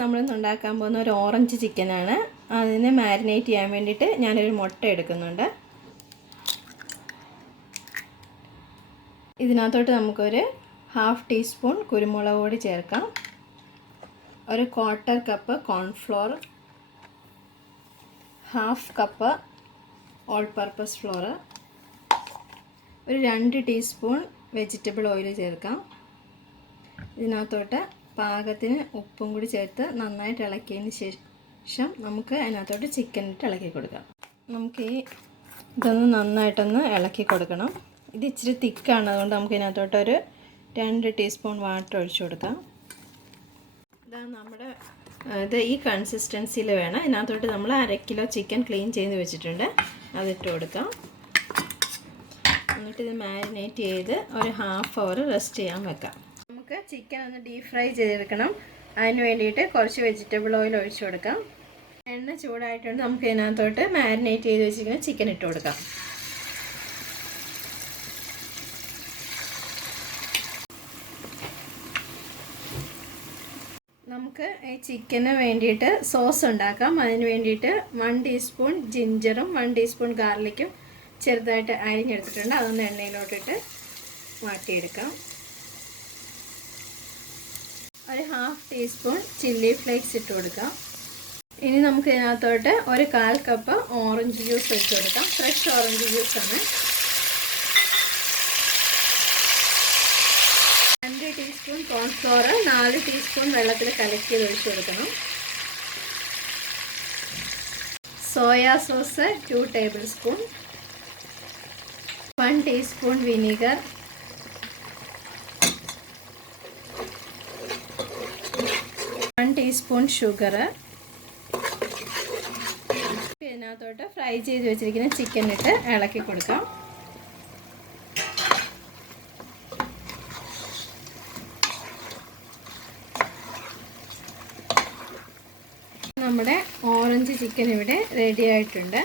നമ്മളിന്ന് ഉണ്ടാക്കാൻ പോകുന്ന ഒരു ഓറഞ്ച് ചിക്കനാണ്. അതിനെ മാരിനേറ്റ് ചെയ്യാൻ വേണ്ടിയിട്ട് ഞാനൊരു മുട്ട എടുക്കുന്നുണ്ട്. ഇതിനകത്തോട്ട് നമുക്കൊരു 1/2 ടീസ്പൂൺ കുരുമുളക് പൊടി ചേർക്കാം, ഒരു 1/4 cup cornflour, 1/2 cup all purpose floor, ഒരു 2 ടീസ്പൂൺ വെജിറ്റബിൾ ഓയിൽ ചേർക്കാം. ഇതിനകത്തോട്ട് പാകത്തിന് ഉപ്പും കൂടി ചേർത്ത് നന്നായിട്ട് ഇളക്കിയതിന് ശേഷം നമുക്ക് അതിനകത്തോട്ട് ചിക്കൻ ഇട്ട് ഇളക്കി കൊടുക്കാം. നമുക്ക് ഇതൊന്ന് നന്നായിട്ടൊന്ന് ഇളക്കി കൊടുക്കണം. ഇത് ഇച്ചിരി തിക്കാണ്, അതുകൊണ്ട് നമുക്ക് ഇതിനകത്തോട്ടൊരു 2 ടീസ്പൂൺ വാട്ടർ ഒഴിച്ചു കൊടുക്കാം. ഇതാണ് നമ്മുടെ ഇത് ഈ കൺസിസ്റ്റൻസിയിൽ വേണം. ഇതിനകത്തോട്ട് നമ്മൾ 1/2 കിലോ ചിക്കൻ ക്ലീൻ ചെയ്ത് വെച്ചിട്ടുണ്ട്, അതിട്ട് കൊടുക്കാം. എന്നിട്ട് ഇത് മാരിനേറ്റ് ചെയ്ത് ഒരു 1/2 അവർ റെസ്റ്റ് ചെയ്യാൻ വെക്കാം. നമുക്ക് ചിക്കൻ ഒന്ന് ഡീപ് ഫ്രൈ ചെയ്തെടുക്കണം. അതിന് വേണ്ടിയിട്ട് കുറച്ച് വെജിറ്റബിൾ ഓയിൽ ഒഴിച്ചു കൊടുക്കാം. എണ്ണ ചൂടായിട്ടുണ്ട്. നമുക്ക് ഇതിനകത്തോട്ട് മാരിനേറ്റ് ചെയ്ത് വെച്ചിരിക്കുന്ന ചിക്കൻ ഇട്ട് കൊടുക്കാം. നമുക്ക് ഈ ചിക്കന് വേണ്ടിയിട്ട് സോസ് ഉണ്ടാക്കാം. അതിന് വേണ്ടിയിട്ട് 1 ടീസ്പൂൺ ജിഞ്ചറും 1 ടീസ്പൂൺ ഗാർലിക്കും ചെറുതായിട്ട് അരിഞ്ഞെടുത്തിട്ടുണ്ട്. അതൊന്ന് എണ്ണയിലോട്ടിട്ട് വാട്ടിയെടുക്കാം. ഒരു 1/2 ടീസ്പൂൺ ചില്ലി ഫ്ലേക്സ് ഇട്ട് കൊടുക്കാം. ഇനി നമുക്ക് ഇതിനകത്തോട്ട് ഒരു 1/4 കപ്പ് ഓറഞ്ച് ജ്യൂസ് ഒഴിച്ച് കൊടുക്കാം. ഫ്രഷ് ഓറഞ്ച് ജ്യൂസാണ്. 2 ടീസ്പൂൺ കോൺഫ്ലോർ 4 ടീസ്പൂൺ വെള്ളത്തിൽ കലക്കിയത് ഒഴിച്ച് കൊടുക്കണം. Soya sauce 2 table spoon, 1 teaspoon vinegar, 1 teaspoon sugar. ഇതിനകത്തോട്ട് ഫ്രൈ ചെയ്ത് വെച്ചിരിക്കുന്ന ചിക്കൻ ഇട്ട് ഇളക്കി കൊടുക്കാം. നമ്മുടെ ഓറഞ്ച് ചിക്കൻ ഇവിടെ റെഡി ആയിട്ടുണ്ട്.